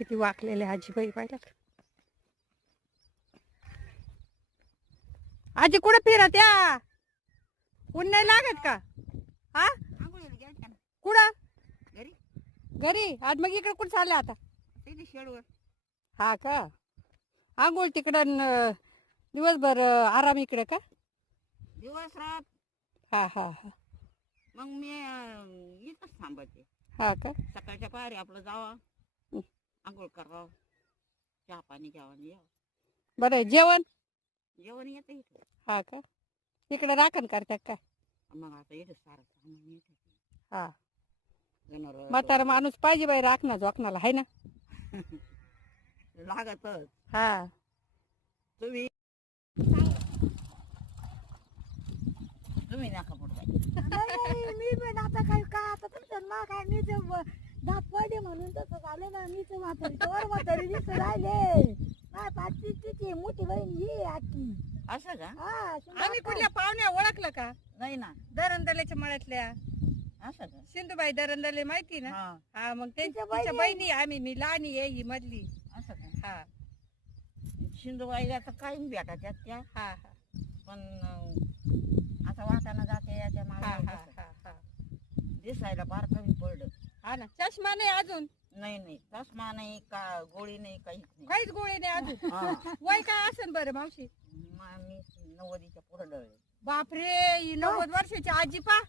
किती वाकलेले आजीबाई पाहिलं का? आजी कुठे फिरत या? ऊन नाही लागत का? हा कुठं? घरी घरी. आज मग इकडे कुठं चालले आता? ते शेडवर हा का? आंघोळ तिकडं दिवसभर आराम इकडे का? दिवस रात हा हा हा. मग मी इथंच थांबायचे. हा का? सकाळच्या पारी आपलं जावा, आंघोळ करावं, चहा पाणी घ्यावं यावं. बरं आहे. जेवण? जेवण येतं इथं. हा का? इकडे राखण करतात काय? मग आता इथं सारं सामान येतं. हा. जनावर म्हातारा माणूस पाहिजे बाई राखणा जोखणाला, है ना? लागतच. हा. तुम्ही नका पडताय. मी पण आता काय काय आता तुमचं ना काय मी दात पडे म्हणून तसं झालं ना. मीच म्हातारी दिसत राहिले. पाचशे तिची मोठी बहीण ही आखी. असं का? आम्ही कुठल्या पाहुण्या ओळखलं का? नाही ना. दरंदलेच्या मळ्यातल्या असं का? सिंधुबाई दरंदले माहिती ना? हा. हा मग तिच्या त्यांच्या बहिणी आम्ही. मी लहानी आहे ही मधली. असं का? हा सिंधुबाई आता काही भेटायच्यात त्या, हा हा पण आता वाटाणा जाते याच्या हा मागे हा हा हा. दिसायला फार कमी पडलं. हा ना. चष्मा नाही अजून? नाही चष्मा नाही का गोळी नाही काहीच नाही. काहीच गोळी नाही अजून. हा. वय काय असेल बरं मावशी? मी 90च्या पुढे डळले. बापरे, ही 90 वर्षाची आजी पा.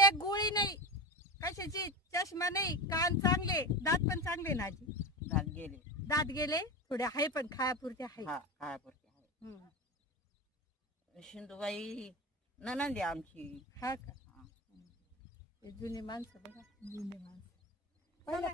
एक गोळी नाही कशाची, चष्मा नाही, कान चांगले, दात पण चांगले ना आजी? दात गेले. दात गेले थोडे आहे पण खायापुरते आहे. हा काळापुरते आहे. हम्म. सिंधुबाई ननंद आहे आमची. हा का? हे जुनी माणसं बघा. जुने माणसं.